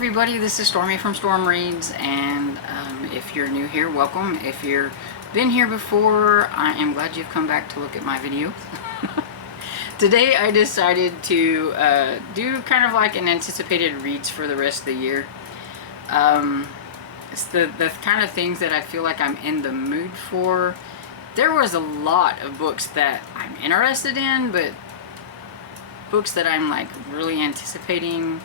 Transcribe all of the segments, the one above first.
everybody, this is Stormy from Storm Reads, and if you're new here, welcome. If you've been here before, I am glad you've come back to look at my video. Today I decided to do kind of like an anticipated reads for the rest of the year. It's the kind of things that I feel like I'm in the mood for. There was a lot of books that I'm interested in, but books that I'm like really anticipating,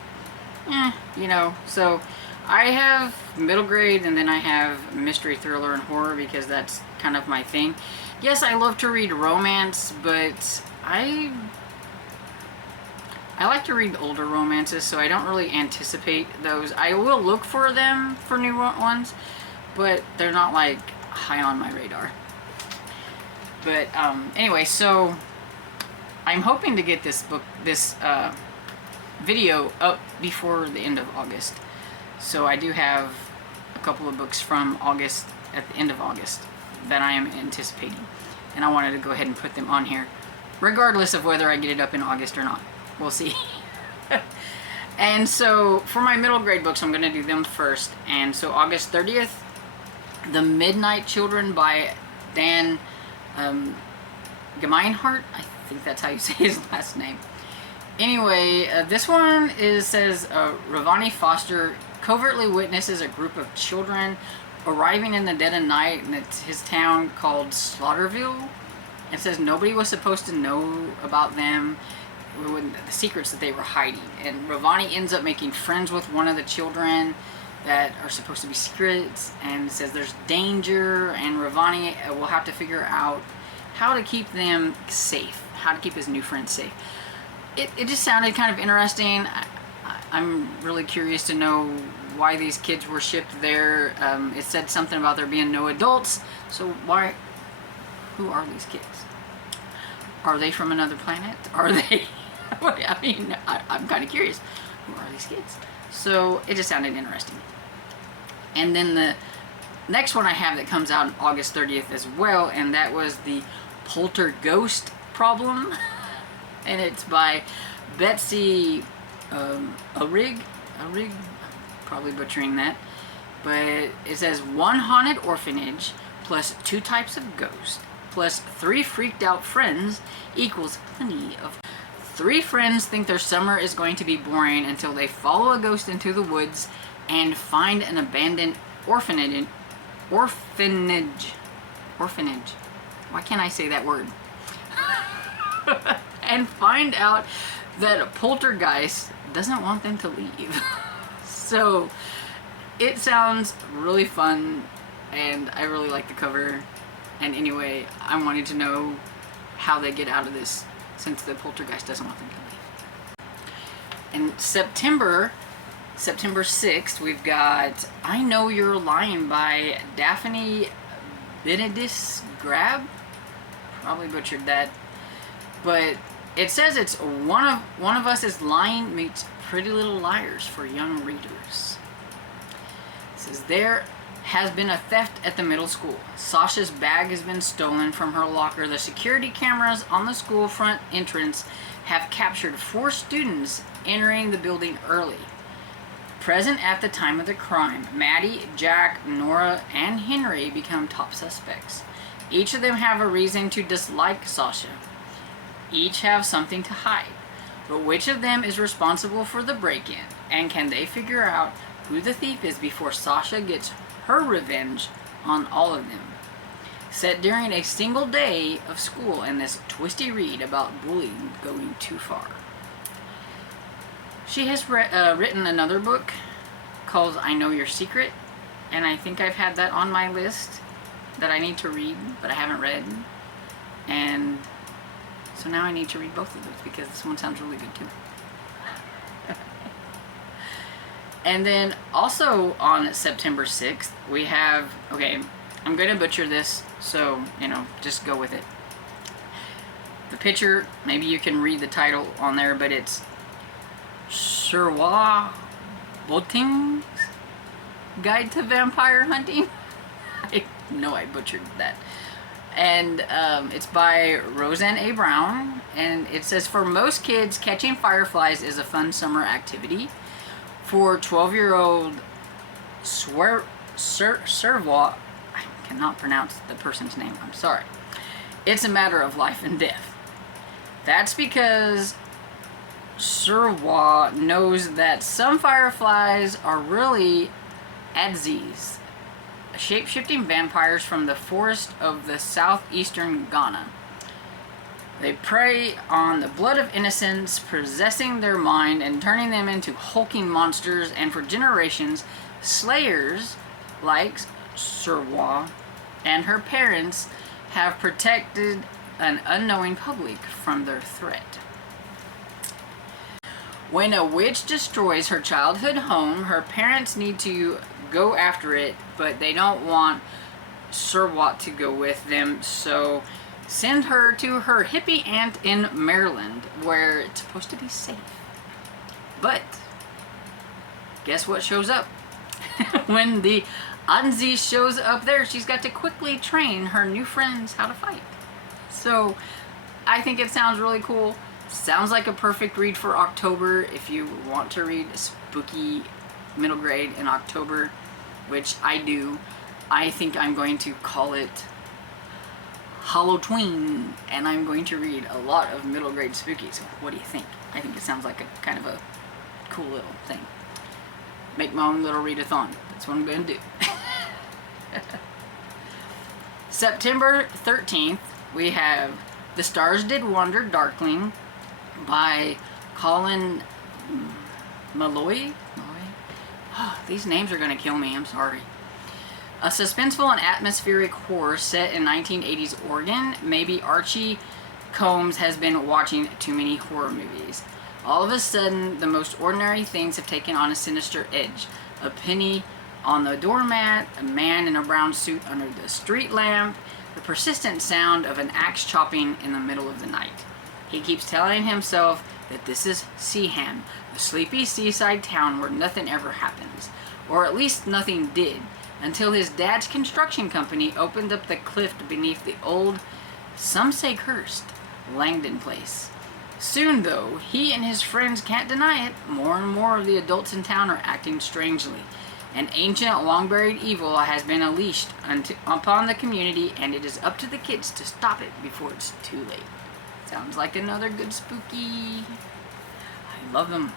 you know. So I have middle grade, and then I have mystery, thriller, and horror because that's kind of my thing. Yes, I love to read romance, but I like to read older romances, so I don't really anticipate those. I will look for them for new ones, but they're not like high on my radar. But anyway, so I'm hoping to get this video up before the end of August. So I do have a couple of books from August, at the end of August, that I am anticipating. And I wanted to go ahead and put them on here, regardless of whether I get it up in August or not. We'll see. And so for my middle grade books, I'm going to do them first. And so August 30th, The Midnight Children by Dan Gemeinhart. I think that's how you say his last name. Anyway, this one says Ravani Foster covertly witnesses a group of children arriving in the dead of night in his town called Slaughterville. It says nobody was supposed to know about them, the secrets that they were hiding. And Ravani ends up making friends with one of the children that are supposed to be secrets, and it says there's danger, and Ravani will have to figure out how to keep them safe, how to keep his new friends safe. It just sounded kind of interesting. I'm really curious to know why these kids were shipped there. It said something about there being no adults, so who are these kids? Are they from another planet? Are they, I mean, I'm kind of curious. Who are these kids? So it just sounded interesting. And then the next one I have that comes out on August 30th as well, and that was the Poltergeist Problem. And it's by Betsy Arig, probably butchering that. But it says one haunted orphanage plus 2 types of ghost plus 3 freaked out friends equals plenty of. 3 friends think their summer is going to be boring until they follow a ghost into the woods and find an abandoned orphanage. Why can't I say that word? And find out that a poltergeist doesn't want them to leave. So it sounds really fun, and I really like the cover. And anyway, I wanted to know how they get out of this, since the poltergeist doesn't want them to leave. In September 6th, we've got I Know You're Lying by Daphne Benedis Grab. Probably butchered that. But it says it's one of Us is Lying meets Pretty Little Liars for young readers. It says there has been a theft at the middle school. Sasha's bag has been stolen from her locker. The security cameras on the school front entrance have captured 4 students entering the building early. Present at the time of the crime, Maddie, Jack, Nora, and Henry become top suspects. Each of them have a reason to dislike Sasha. Each have something to hide. But which of them is responsible for the break-in? And can they figure out who the thief is before Sasha gets her revenge on all of them? Set during a single day of school in this twisty read about bullying going too far. She has written another book called I Know Your Secret, and I think I've had that on my list that I need to read, but I haven't read. And so now I need to read both of those because this one sounds really good too. And then also on September 6th, we have, okay, I'm going to butcher this, so, you know, just go with it. The picture, maybe you can read the title on there, but it's Sherwood Boating's Guide to Vampire Hunting. I know I butchered that. And it's by Roseanne A. Brown, and it says, for most kids, catching fireflies is a fun summer activity. For 12-year-old Sherwood, I cannot pronounce the person's name, I'm sorry. It's a matter of life and death. That's because Sherwood knows that some fireflies are really adzis, shape-shifting vampires from the forest of the southeastern Ghana. They prey on the blood of innocents, possessing their mind and turning them into hulking monsters, and for generations, slayers like Sherwood and her parents have protected an unknowing public from their threat. When a witch destroys her childhood home, her parents need to go after it, but they don't want Sherwood to go with them, so send her to her hippie aunt in Maryland, where it's supposed to be safe. But guess what shows up? When the Anzi shows up there, she's got to quickly train her new friends how to fight. So I think it sounds really cool. Sounds like a perfect read for October if you want to read spooky middle grade in October, which I do. I think I'm going to call it Halloween, and I'm going to read a lot of middle grade spooky. So what do you think? I think it sounds like a kind of a cool little thing. Make my own little readathon. That's what I'm going to do. September 13th, we have The Stars Did Wander, Darkling by Colin Malloy. Oh, these names are going to kill me, I'm sorry. A suspenseful and atmospheric horror set in 1980s Oregon. Maybe Archie Combs has been watching too many horror movies. All of a sudden, the most ordinary things have taken on a sinister edge. A penny on the doormat, a man in a brown suit under the street lamp, the persistent sound of an axe chopping in the middle of the night. He keeps telling himself that this is Seaham, a sleepy seaside town where nothing ever happens. Or at least nothing did, until his dad's construction company opened up the cliff beneath the old, some say cursed, Langdon place. Soon, though, he and his friends can't deny it, more and more of the adults in town are acting strangely. An ancient, long-buried evil has been unleashed upon the community, and it is up to the kids to stop it before it's too late. Sounds like another good spooky. I love them.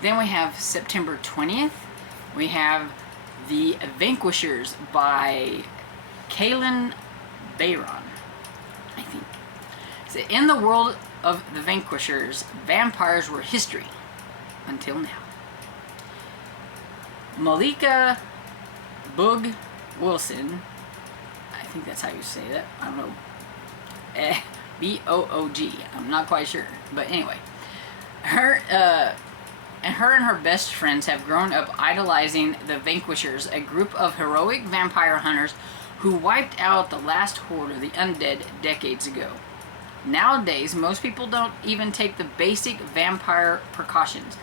Then we have September 20th. We have The Vanquishers by Kaylin Bayron, I think. So in the world of the Vanquishers, vampires were history until now. Malika Boog Wilson, I think that's how you say that, I don't know, B-O-O-G, I'm not quite sure, but anyway, her and her best friends have grown up idolizing the Vanquishers, a group of heroic vampire hunters who wiped out the last horde of the undead decades ago. Nowadays, most people don't even take the basic vampire precautions.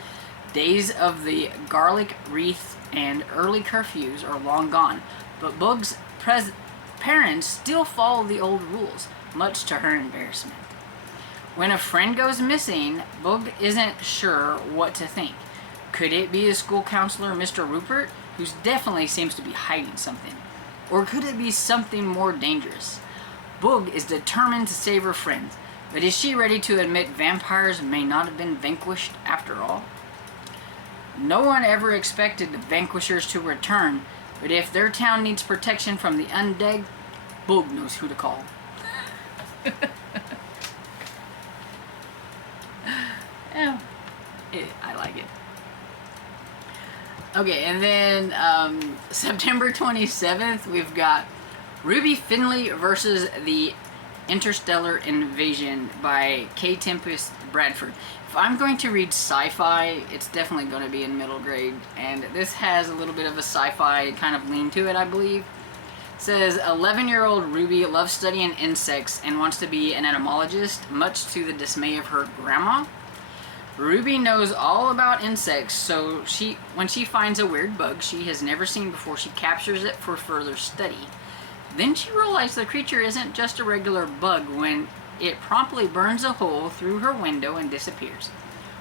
Days of the garlic wreath and early curfews are long gone, but Boog's parents still follow the old rules, much to her embarrassment. When a friend goes missing, Boog isn't sure what to think. Could it be the school counselor, Mr. Rupert, who definitely seems to be hiding something? Or could it be something more dangerous? Boog is determined to save her friends, but is she ready to admit vampires may not have been vanquished after all? No one ever expected the Vanquishers to return, but if their town needs protection from the undead, Boog knows who to call. Yeah, I like it. Okay, and then September 27th, we've got Ruby Finley versus the Interstellar Invasion by K. Tempest Bradford. If I'm going to read sci-fi, it's definitely going to be in middle grade, and this has a little bit of a sci-fi kind of lean to it, I believe. It says, 11-year-old Ruby loves studying insects and wants to be an entomologist, much to the dismay of her grandma. Ruby knows all about insects, so when she finds a weird bug she has never seen before, she captures it for further study. Then she realizes the creature isn't just a regular bug when it promptly burns a hole through her window and disappears.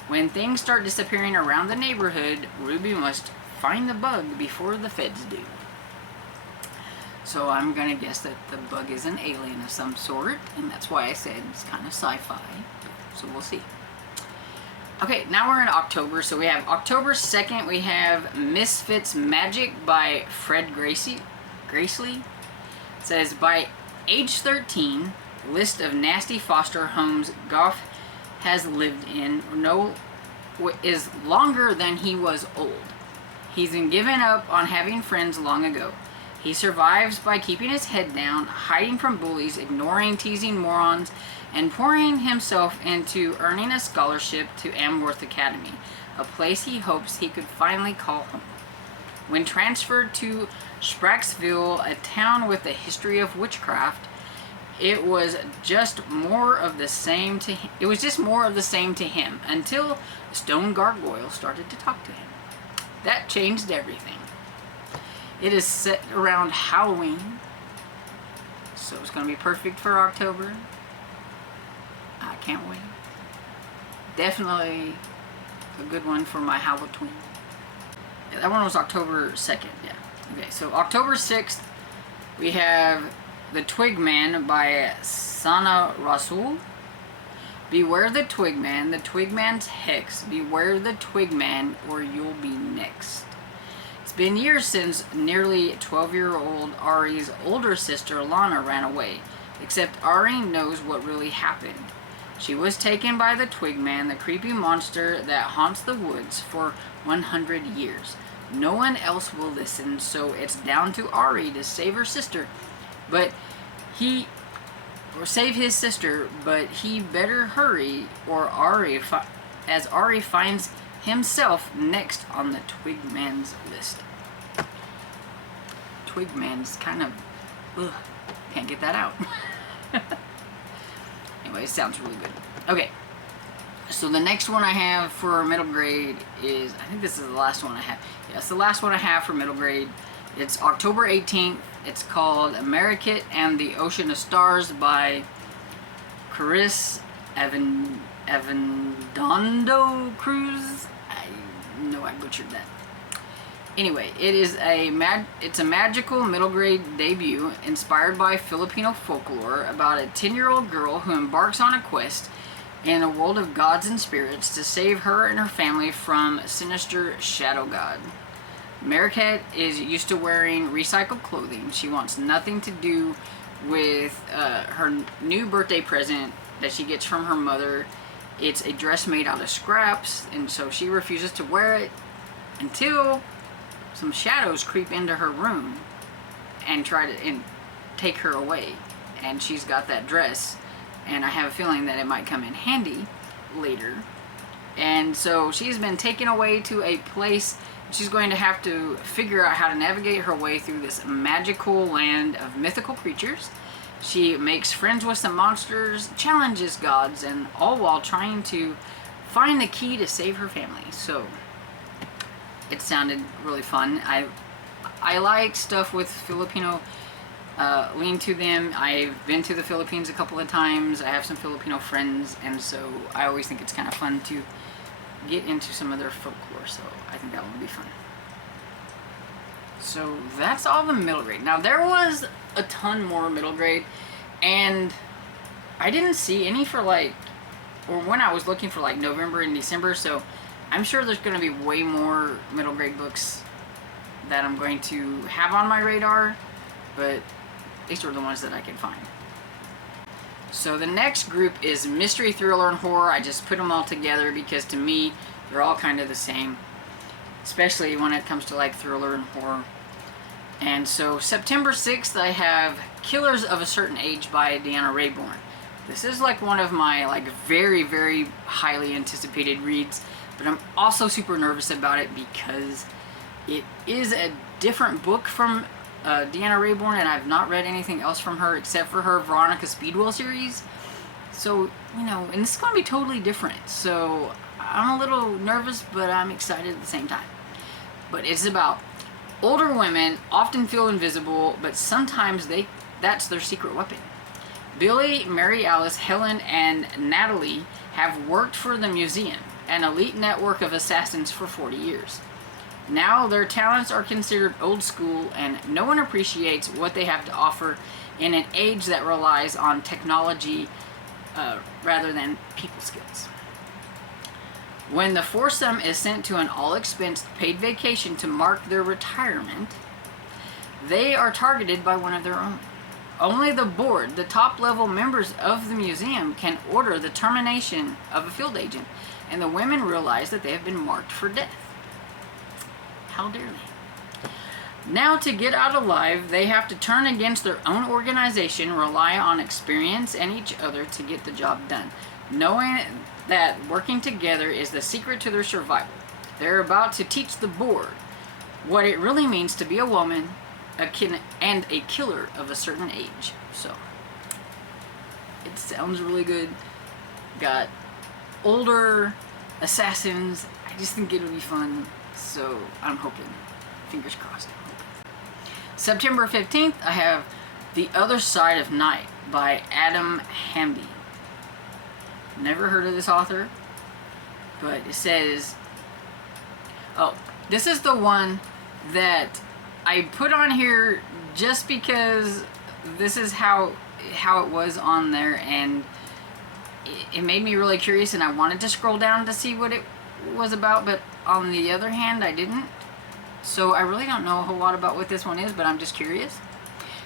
When things start disappearing around the neighborhood, Ruby must find the bug before the feds do. So I'm gonna guess that the bug is an alien of some sort, and that's why I said it's kind of sci-fi. So we'll see. Okay, now we're in October. So we have October 2nd, we have Misfits Magic by Fred Gracely. It says, by age 13, list of nasty foster homes Goff has lived in is longer than he was old. He's been given up on having friends long ago. He survives by keeping his head down, hiding from bullies, ignoring teasing morons, and pouring himself into earning a scholarship to Amworth Academy, a place he hopes he could finally call home. When transferred to Spraxville, a town with a history of witchcraft, it was just more of the same to him. It was just more of the same to him until a stone gargoyle started to talk to him. That changed everything. It is set around Halloween, so it's going to be perfect for October. I can't wait. Definitely a good one for my Halloween. Yeah, that one was October 2nd, yeah. Okay, so October 6th, we have The Twig Man by Sana Rasul. Beware the Twig Man, the Twig Man's hex. Beware the Twig Man, or you'll be next. It's been years since nearly 12-year-old Ari's older sister Lana ran away, except Ari knows what really happened. She was taken by the Twig Man, the creepy monster that haunts the woods for 100 years. No one else will listen, so it's down to Ari to save her sister. Save his sister, but he better hurry, or as Ari finds himself next on the Twig Man's list. Twig Man's kind of, can't get that out. Anyway, it sounds really good. Okay, so the next one I have for middle grade is, I think this is the last one I have. Yeah, it's the last one I have for middle grade. It's October 18th. It's called Amerikit and the Ocean of Stars by Chris Avendando Cruz. I know I butchered that. Anyway, it's a magical middle grade debut inspired by Filipino folklore about a 10-year-old girl who embarks on a quest in a world of gods and spirits to save her and her family from a sinister shadow god. Amerikit is used to wearing recycled clothing. She wants nothing to do with her new birthday present that she gets from her mother. It's a dress made out of scraps, and so she refuses to wear it until some shadows creep into her room and try to take her away. And she's got that dress, and I have a feeling that it might come in handy later. And so she's been taken away to a place. She's going to have to figure out how to navigate her way through this magical land of mythical creatures. She makes friends with some monsters, challenges gods, and all while trying to find the key to save her family. So it sounded really fun. I like stuff with Filipino lean to them. I've been to the Philippines a couple of times. I have some Filipino friends, and so I always think it's kind of fun to get into some of their folklore, so I think that would be fun. So that's all the middle grade. Now there was a ton more middle grade, and I didn't see any for when I was looking for November and December, so I'm sure there's going to be way more middle grade books that I'm going to have on my radar, but these are the ones that I can find. So the next group is mystery, thriller, and horror. I just put them all together because to me, they're all kind of the same, especially when it comes to thriller and horror. And so September 6th, I have Killers of a Certain Age by Deanna Raybourn. This is one of my very, very highly anticipated reads, but I'm also super nervous about it because it is a different book from Deanna Raybourn, and I've not read anything else from her except for her Veronica Speedwell series. So, and this is going to be totally different. So, I'm a little nervous, but I'm excited at the same time. But it's about older women often feel invisible, but sometimes that's their secret weapon. Billy, Mary Alice, Helen, and Natalie have worked for the museum, an elite network of assassins for 40 years. Now their talents are considered old school and no one appreciates what they have to offer in an age that relies on technology rather than people skills. When the foursome is sent to an all-expensed paid vacation to mark their retirement, they are targeted by one of their own. Only the board, the top-level members of the museum, can order the termination of a field agent, and the women realize that they have been marked for death. How dare they? Now, to get out alive, they have to turn against their own organization, rely on experience and each other to get the job done, knowing that working together is the secret to their survival. They're about to teach the board what it really means to be a woman, and a killer of a certain age. So, it sounds really good. Got older assassins. I just think it'll be fun. So, I'm hoping. Fingers crossed. September 15th, I have The Other Side of Night by Adam Hamby. Never heard of this author, but it says, oh, this is the one that I put on here just because this is how it was on there, and it made me really curious, and I wanted to scroll down to see what it was about, but on the other hand, I didn't. So I really don't know a whole lot about what this one is, but I'm just curious.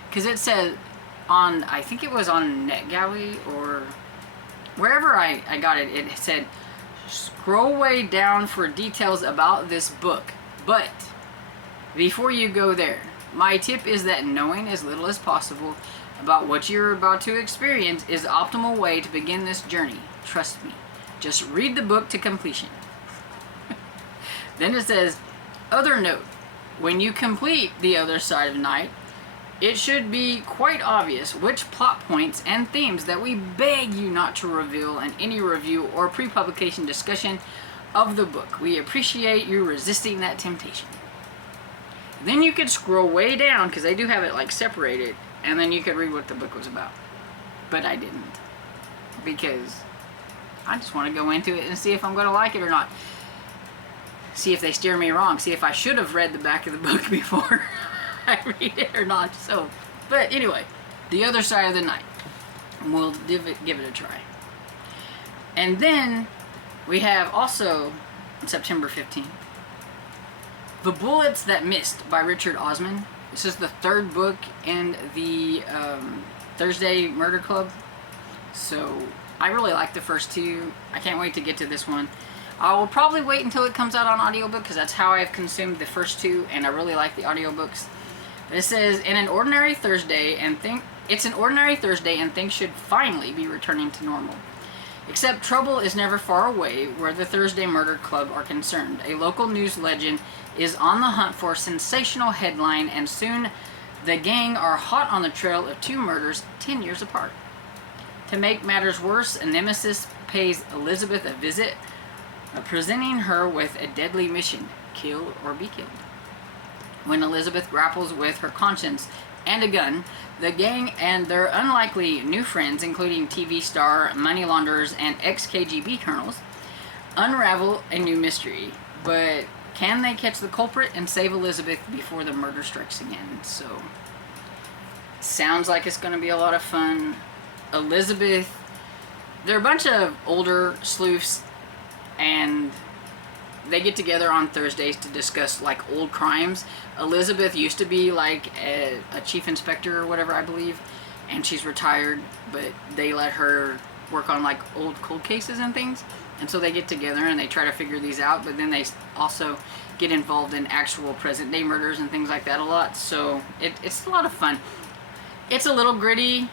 Because it said on, I think it was on NetGalley or wherever I got it, it said, scroll way down for details about this book. But before you go there, my tip is that knowing as little as possible about what you're about to experience is the optimal way to begin this journey. Trust me. Just read the book to completion. Then it says, other note, when you complete The Other Side of Night, it should be quite obvious which plot points and themes that we beg you not to reveal in any review or pre-publication discussion of the book. We appreciate you resisting that temptation. Then you could scroll way down, because they do have it like separated, and then you could read what the book was about. But I didn't, because I just want to go into it and see if I'm going to like it or not. See if they steer me wrong. See if I should have read the back of the book before I read it or not. So, but anyway, The Other Side of the Night. We'll give it a try. And then we have also on September 15th, The Bullets That Missed by Richard Osman. This is the third book in the Thursday Murder Club. So I really like the first two. I can't wait to get to this one. I will probably wait until it comes out on audiobook, because that's how I've consumed the first two, and I really like the audiobooks. This says, it's an ordinary Thursday and things should finally be returning to normal. Except trouble is never far away where the Thursday Murder Club are concerned. A local news legend is on the hunt for a sensational headline, and soon the gang are hot on the trail of two murders 10 years apart. To make matters worse, a nemesis pays Elizabeth a visit, presenting her with a deadly mission: kill or be killed. When Elizabeth grapples with her conscience and a gun, the gang and their unlikely new friends, including TV star, money launderers, and ex-KGB colonels, unravel a new mystery. But can they catch the culprit and save Elizabeth before the murder strikes again? So, sounds like it's going to be a lot of fun. Elizabeth, they're a bunch of older sleuths, and they get together on Thursdays to discuss like old crimes. Elizabeth used to be like a chief inspector or whatever, I believe, and she's retired, but they let her work on like old cold cases and things, and so they get together and they try to figure these out, but then they also get involved in actual present day murders and things like that a lot. So it's a lot of fun. It's a little gritty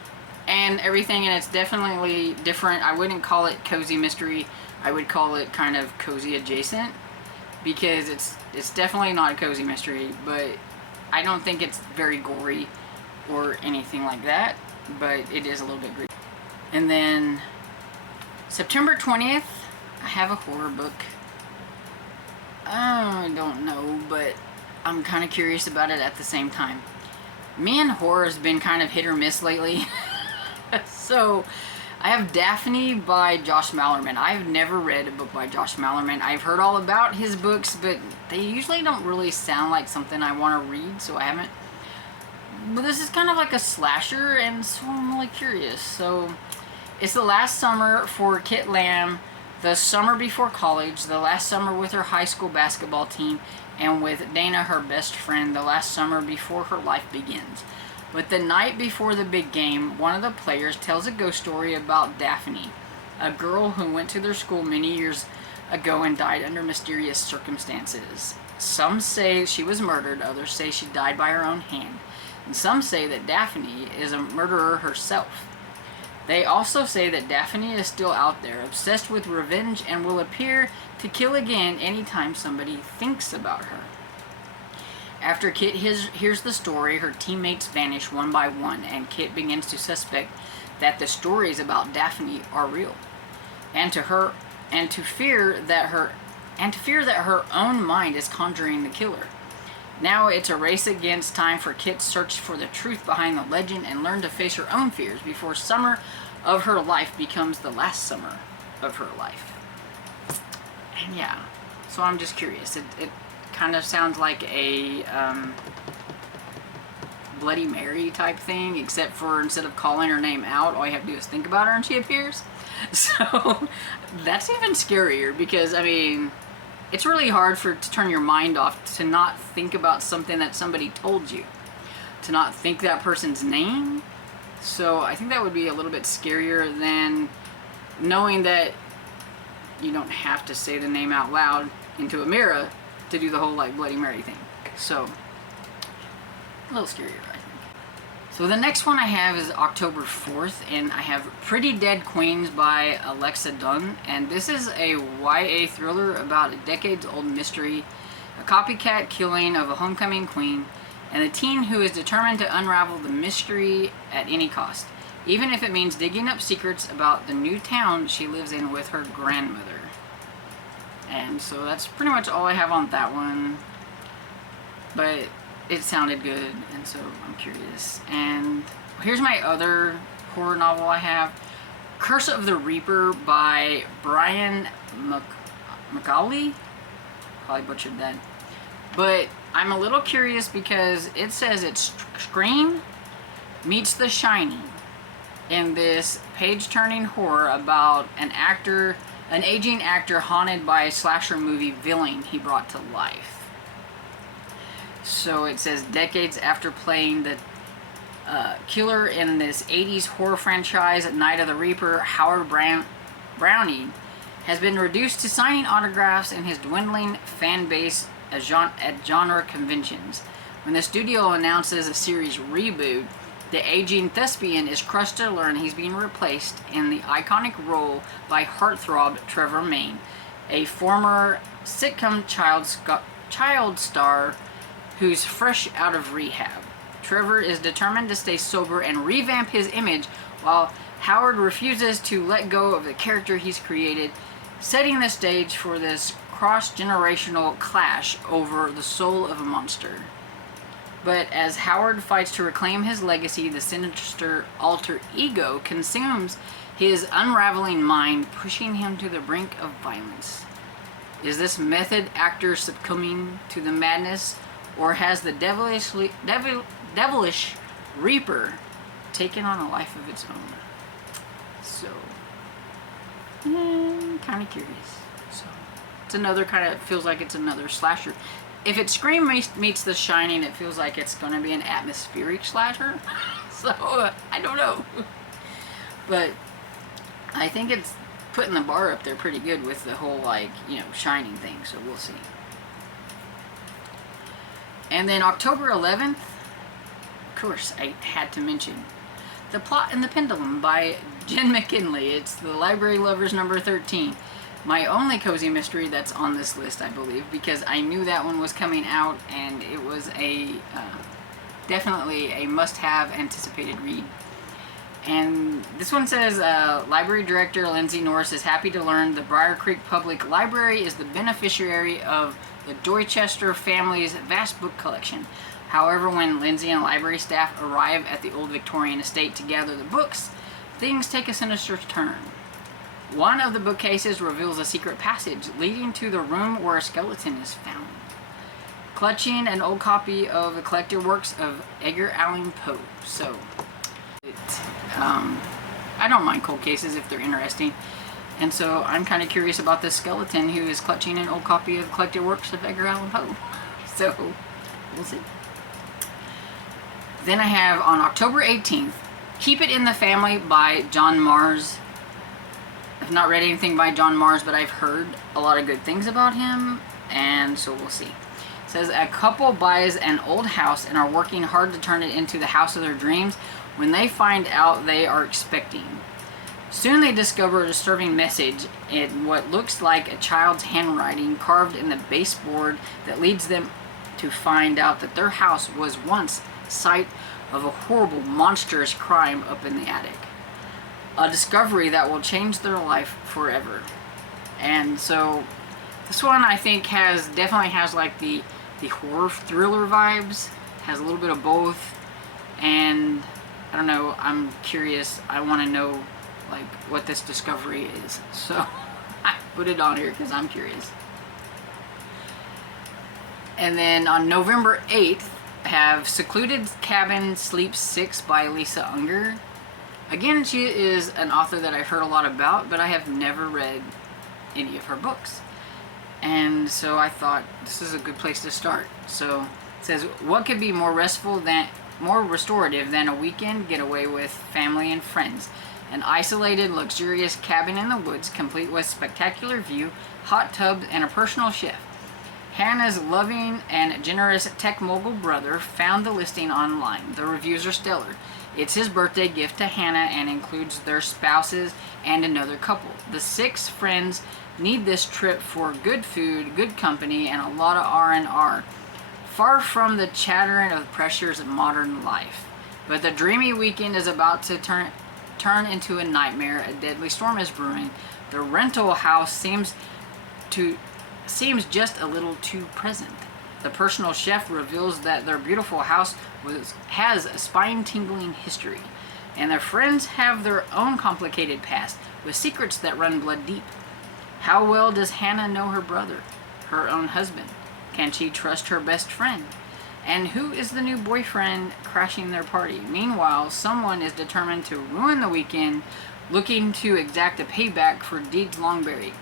and everything, and it's definitely different. I wouldn't call it cozy mystery. I would call it kind of cozy adjacent, because it's definitely not a cozy mystery, but I don't think it's very gory or anything like that, but it is a little bit gritty. And then September 20th, I have a horror book. I don't know, but I'm kind of curious about it at the same time. Me and horror has been kind of hit or miss lately. So I have Daphne by Josh Malerman. I've never read a book by Josh Malerman. I've heard all about his books, but they usually don't really sound like something I want to read, so I haven't. But this is kind of like a slasher, and so I'm really curious. So, it's the last summer for Kit Lamb, the summer before college, the last summer with her high school basketball team, and with Dana, her best friend, the last summer before her life begins. But the night before the big game, one of the players tells a ghost story about Daphne, a girl who went to their school many years ago and died under mysterious circumstances. Some say she was murdered, others say she died by her own hand, and some say that Daphne is a murderer herself. They also say that Daphne is still out there, obsessed with revenge, and will appear to kill again anytime somebody thinks about her. After Kit hears the story, her teammates vanish one by one, and Kit begins to suspect that the stories about Daphne are real, and to fear that her own mind is conjuring the killer. Now it's a race against time for Kit's search for the truth behind the legend and learn to face her own fears before summer of her life becomes the last summer of her life. And yeah, so I'm just curious. It kind of sounds like a Bloody Mary type thing, except for instead of calling her name out, all you have to do is think about her and she appears. So that's even scarier, because I mean, it's really hard to turn your mind off, to not think about something that somebody told you, to not think that person's name. So I think that would be a little bit scarier than knowing that you don't have to say the name out loud into a mirror to do the whole like Bloody Mary thing. So a little scarier, I think. So the next one I have is October 4th, and I have Pretty Dead Queens by Alexa Dunn, and this is a YA thriller about a decades-old mystery, a copycat killing of a homecoming queen, and a teen who is determined to unravel the mystery at any cost, even if it means digging up secrets about the new town she lives in with her grandmother. And so that's pretty much all I have on that one, but it sounded good, and so I'm curious. And here's my other horror novel I have, Curse of the Reaper by Brian McCauley. Probably butchered that. But I'm a little curious because it says it's Scream meets The Shining in this page-turning horror about an aging actor haunted by a slasher movie villain he brought to life. So it says decades after playing the killer in this 80s horror franchise, Night of the Reaper, Howard Browning has been reduced to signing autographs in his dwindling fan base at genre conventions. When the studio announces a series reboot, the aging thespian is crushed to learn he's being replaced in the iconic role by heartthrob Trevor Main, a former sitcom child star who's fresh out of rehab. Trevor is determined to stay sober and revamp his image, while Howard refuses to let go of the character he's created, setting the stage for this cross-generational clash over the soul of a monster. But as Howard fights to reclaim his legacy, the sinister alter ego consumes his unraveling mind, pushing him to the brink of violence. Is this method actor succumbing to the madness, or has the devilish Reaper taken on a life of its own? So, kind of curious. So, it's another kind of, feels like it's another slasher. If it's Scream meets The Shining, it feels like it's going to be an atmospheric slasher. So, I don't know. But I think it's putting the bar up there pretty good with the whole, like, Shining thing. So, we'll see. And then October 11th, of course, I had to mention The Plot and the Pendulum by Jen McKinley. It's the Library Lovers number 13. My only cozy mystery that's on this list, I believe, because I knew that one was coming out, and it was definitely a must-have anticipated read. And this one says, Library Director Lindsay Norris is happy to learn the Briar Creek Public Library is the beneficiary of the Dorchester family's vast book collection. However, when Lindsay and library staff arrive at the old Victorian estate to gather the books, things take a sinister turn. One of the bookcases reveals a secret passage leading to the room where a skeleton is found. Clutching an old copy of the collected works of Edgar Allan Poe. So, I don't mind cold cases if they're interesting. And so I'm kind of curious about this skeleton who is clutching an old copy of the collected works of Edgar Allan Poe. So, we'll see. Then I have on October 18th, Keep It in the Family by John Mars. I've not read anything by John Mars, but I've heard a lot of good things about him, and so we'll see. It says, a couple buys an old house and are working hard to turn it into the house of their dreams when they find out they are expecting. Soon they discover a disturbing message in what looks like a child's handwriting carved in the baseboard that leads them to find out that their house was once site of a horrible, monstrous crime up in the attic. A discovery that will change their life forever. And so this one I think definitely has like the horror thriller vibes, has a little bit of both, and I don't know, I'm curious. I want to know like what this discovery is, so I put it on here because I'm curious. And then on November 8th, I have Secluded Cabin Sleep 6 by Lisa Unger. Again, she is an author that I've heard a lot about, but I have never read any of her books. And so I thought this is a good place to start. So it says, what could be more restorative than a weekend getaway with family and friends? An isolated, luxurious cabin in the woods, complete with spectacular view, hot tubs, and a personal chef. Hannah's loving and generous tech mogul brother found the listing online. The reviews are stellar. It's his birthday gift to Hannah and includes their spouses and another couple. The 6 friends need this trip for good food, good company, and a lot of R&R. Far from the chattering of the pressures of modern life. But the dreamy weekend is about to turn into a nightmare. A deadly storm is brewing. The rental house seems just a little too present. The personal chef reveals that their beautiful house has a spine-tingling history, and their friends have their own complicated past with secrets that run blood deep. How well does Hannah know her brother, her own husband? Can she trust her best friend? And who is the new boyfriend crashing their party? Meanwhile, someone is determined to ruin the weekend, looking to exact a payback for deeds long buried.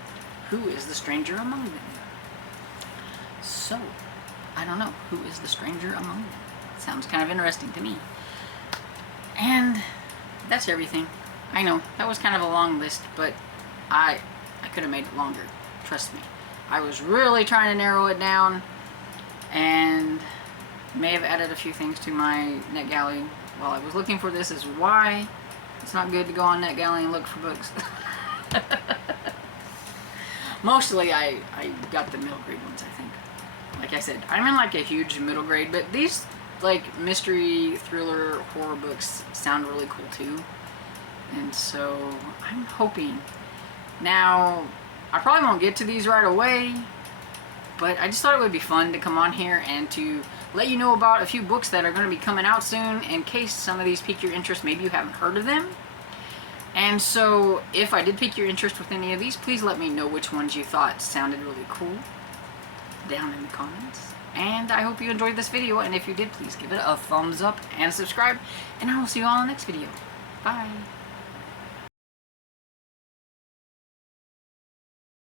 Who is the stranger among them? So, I don't know. Who is the stranger among them? Sounds kind of interesting to me. And that's everything. I know, that was kind of a long list, but I could have made it longer. Trust me. I was really trying to narrow it down, and may have added a few things to my NetGalley while I was looking for this, is why it's not good to go on NetGalley and look for books. Mostly I got the middle grade ones, I think. Like I said, I'm in like a huge middle grade, but these like mystery, thriller, horror books sound really cool too. And so I'm hoping. Now, I probably won't get to these right away, but I just thought it would be fun to come on here and to let you know about a few books that are going to be coming out soon, in case some of these pique your interest. Maybe you haven't heard of them. And so if I did pique your interest with any of these, please let me know which ones you thought sounded really cool down in the comments. And I hope you enjoyed this video, and if you did, please give it a thumbs up and subscribe, and I will see you all in the next video. Bye.